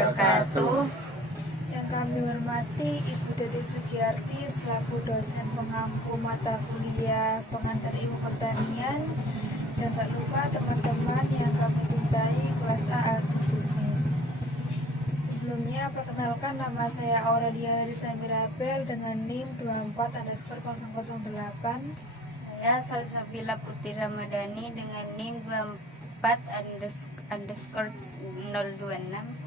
wabarakatuh. Yang kami hormati Ibu Dede Sugiyarti selaku dosen pengampu mata kuliah pengantar ilmu pertanian, dan tak lupa teman-teman yang kami cintai kelas A Agribisnis. Sebelumnya perkenalkan, nama saya Aurelia Risa Mirabel dengan NIM 24_008. Saya Salsabila Putri Ramadhani dengan NIM 24_026.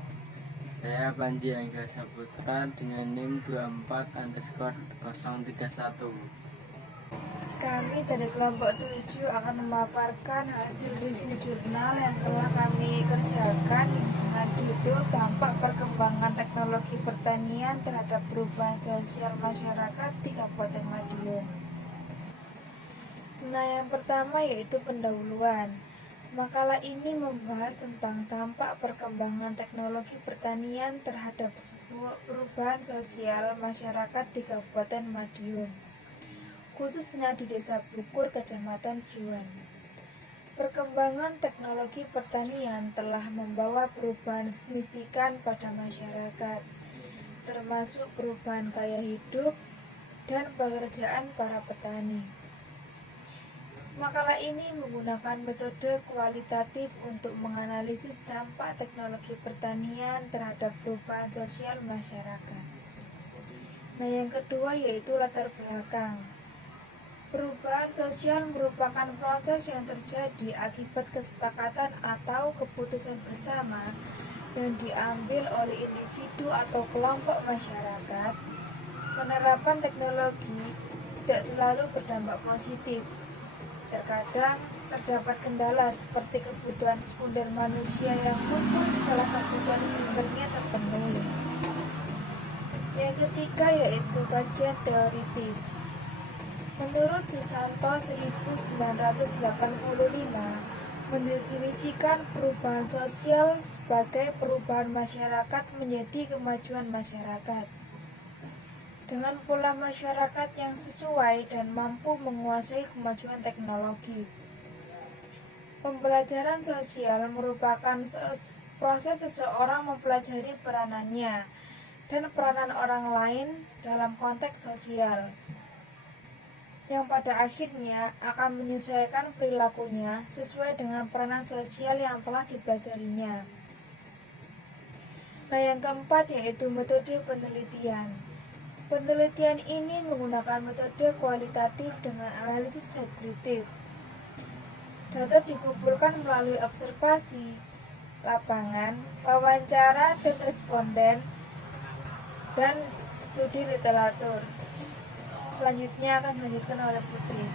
Saya Panji Angga Saputra dengan NIM 24_031. Kami dari kelompok 7 akan memaparkan hasil review jurnal yang telah kami kerjakan dengan judul Dampak Perkembangan Teknologi Pertanian Terhadap Perubahan Sosial Masyarakat di Kabupaten Madiun. Nah, yang pertama yaitu pendahuluan. Makalah ini membahas tentang dampak perkembangan teknologi pertanian terhadap perubahan sosial masyarakat di Kabupaten Madiun, khususnya di Desa Bukur, Kecamatan Jiwan. Perkembangan teknologi pertanian telah membawa perubahan signifikan pada masyarakat, termasuk perubahan gaya hidup dan pekerjaan para petani. Makalah ini menggunakan metode kualitatif untuk menganalisis dampak teknologi pertanian terhadap perubahan sosial masyarakat. Nah, yang kedua yaitu latar belakang. Perubahan sosial merupakan proses yang terjadi akibat kesepakatan atau keputusan bersama yang diambil oleh individu atau kelompok masyarakat. Penerapan teknologi tidak selalu berdampak positif. Terkadang terdapat kendala seperti kebutuhan sekunder manusia yang muncul setelah kebutuhan primernya terpenuhi. Yang ketiga yaitu kajian teoritis. Menurut Susanto 1985 mendefinisikan perubahan sosial sebagai perubahan masyarakat menjadi kemajuan masyarakat dengan pola masyarakat yang sesuai dan mampu menguasai kemajuan teknologi. Pembelajaran sosial merupakan proses seseorang mempelajari peranannya dan peranan orang lain dalam konteks sosial, yang pada akhirnya akan menyesuaikan perilakunya sesuai dengan peranan sosial yang telah dipelajarinya. Nah, yang keempat yaitu metode penelitian. Penelitian ini menggunakan metode kualitatif dengan analisis deskriptif. Data dikumpulkan melalui observasi lapangan, wawancara dan responden, dan studi literatur. Selanjutnya akan dilanjutkan oleh Putri.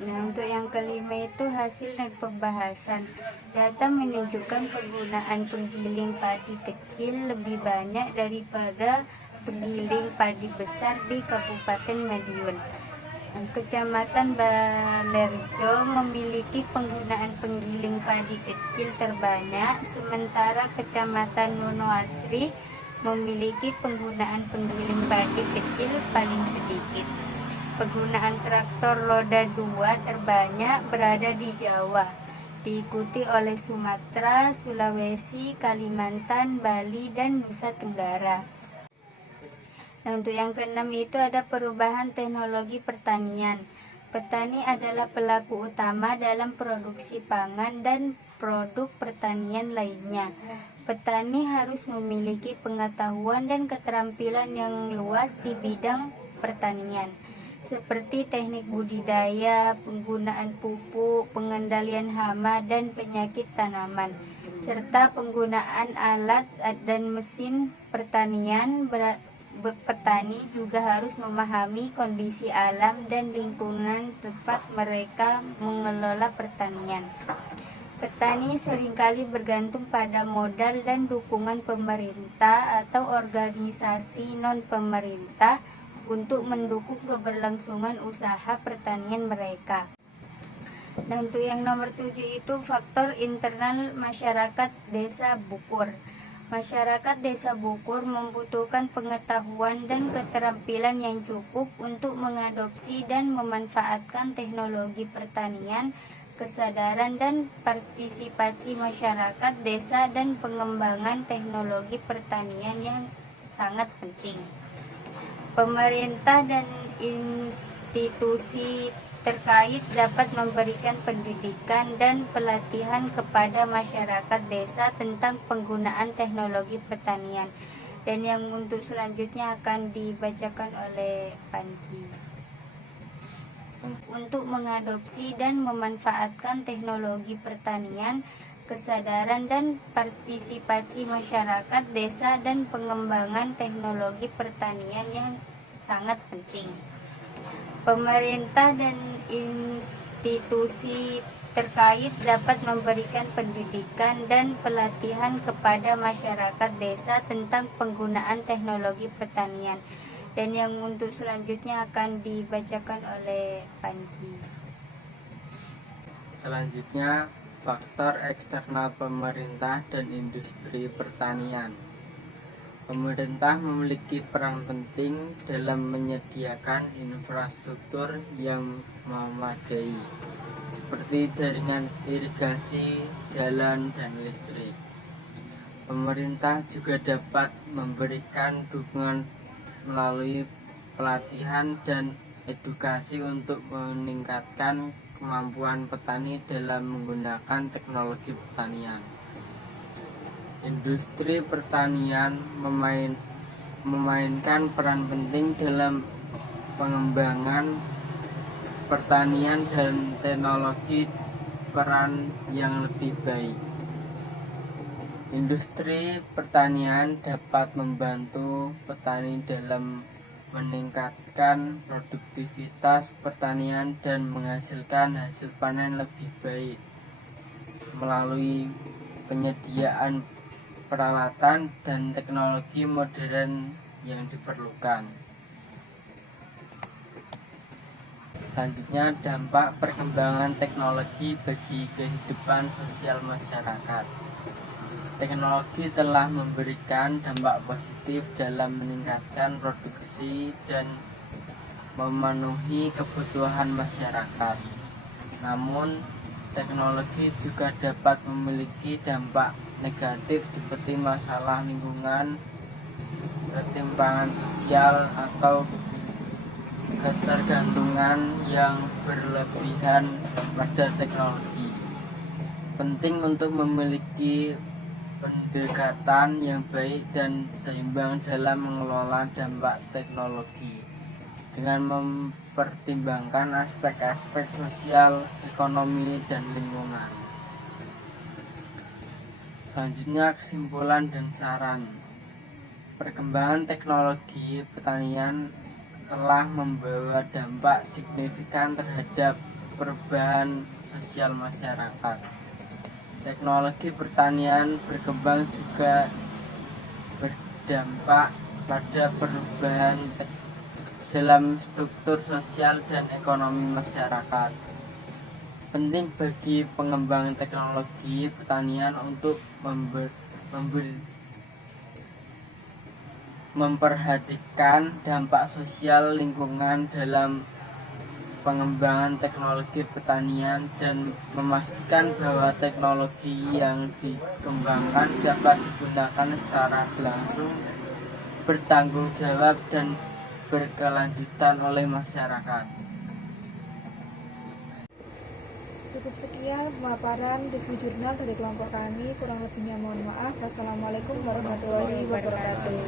Nah, untuk yang kelima itu hasil dan pembahasan. Data menunjukkan penggunaan penggiling padi kecil lebih banyak daripada penggiling padi besar di Kabupaten Madiun. Kecamatan Balerjo memiliki penggunaan penggiling padi kecil terbanyak, sementara Kecamatan Wonoasri memiliki penggunaan penggiling padi kecil paling sedikit. Penggunaan traktor roda 2 terbanyak berada di Jawa, diikuti oleh Sumatera, Sulawesi, Kalimantan, Bali, dan Nusa Tenggara. Nah, untuk yang keenam itu ada perubahan teknologi pertanian. Petani adalah pelaku utama dalam produksi pangan dan produk pertanian lainnya. Petani harus memiliki pengetahuan dan keterampilan yang luas di bidang pertanian, seperti teknik budidaya, penggunaan pupuk, pengendalian hama dan penyakit tanaman, serta penggunaan alat dan mesin pertanian. Petani juga harus memahami kondisi alam dan lingkungan tempat mereka mengelola pertanian. Petani seringkali bergantung pada modal dan dukungan pemerintah atau organisasi non-pemerintah untuk mendukung keberlangsungan usaha pertanian mereka. Dan untuk yang nomor 7 itu faktor internal masyarakat Desa Bukur. Masyarakat Desa Bukur membutuhkan pengetahuan dan keterampilan yang cukup untuk mengadopsi dan memanfaatkan teknologi pertanian kesadaran dan partisipasi masyarakat desa dan pengembangan teknologi pertanian yang sangat penting. Pemerintah dan institusi terkait dapat memberikan pendidikan dan pelatihan kepada masyarakat desa tentang penggunaan teknologi pertanian. Dan yang untuk selanjutnya akan dibacakan oleh Panji. Untuk mengadopsi dan memanfaatkan teknologi pertanian, kesadaran dan partisipasi masyarakat desa dan pengembangan teknologi pertanian yang sangat penting. Pemerintah dan institusi terkait dapat memberikan pendidikan dan pelatihan kepada masyarakat desa tentang penggunaan teknologi pertanian. Dan yang untuk selanjutnya akan dibacakan oleh Panji. Selanjutnya, faktor eksternal pemerintah dan industri pertanian. Pemerintah memiliki peran penting dalam menyediakan infrastruktur yang memadai, seperti jaringan irigasi, jalan, dan listrik. Pemerintah juga dapat memberikan dukungan melalui pelatihan dan edukasi untuk meningkatkan kemampuan petani dalam menggunakan teknologi pertanian. Industri pertanian memainkan peran penting dalam pengembangan pertanian dan teknologi peran yang lebih baik. Industri pertanian dapat membantu petani dalam meningkatkan produktivitas pertanian dan menghasilkan hasil panen lebih baik melalui penyediaan peralatan dan teknologi modern yang diperlukan. Selanjutnya, dampak perkembangan teknologi bagi kehidupan sosial masyarakat. Teknologi telah memberikan dampak positif dalam meningkatkan produksi dan memenuhi kebutuhan masyarakat. Namun, teknologi juga dapat memiliki dampak negatif seperti masalah lingkungan, ketimpangan sosial, atau ketergantungan yang berlebihan pada teknologi. Penting untuk memiliki pendekatan yang baik dan seimbang dalam mengelola dampak teknologi dengan mempertimbangkan aspek-aspek sosial, ekonomi, dan lingkungan. Selanjutnya, kesimpulan dan saran. Perkembangan teknologi pertanian telah membawa dampak signifikan terhadap perubahan sosial masyarakat. Teknologi pertanian berkembang juga berdampak pada perubahan dalam struktur sosial dan ekonomi masyarakat. Penting bagi pengembangan teknologi pertanian untuk memperhatikan dampak sosial lingkungan dalam pengembangan teknologi pertanian dan memastikan bahwa teknologi yang dikembangkan dapat digunakan secara langsung, bertanggung jawab, dan berkelanjutan oleh masyarakat. Cukup sekian pemaparan review jurnal dari kelompok kami. Kurang lebihnya mohon maaf. Wassalamualaikum warahmatullahi wabarakatuh.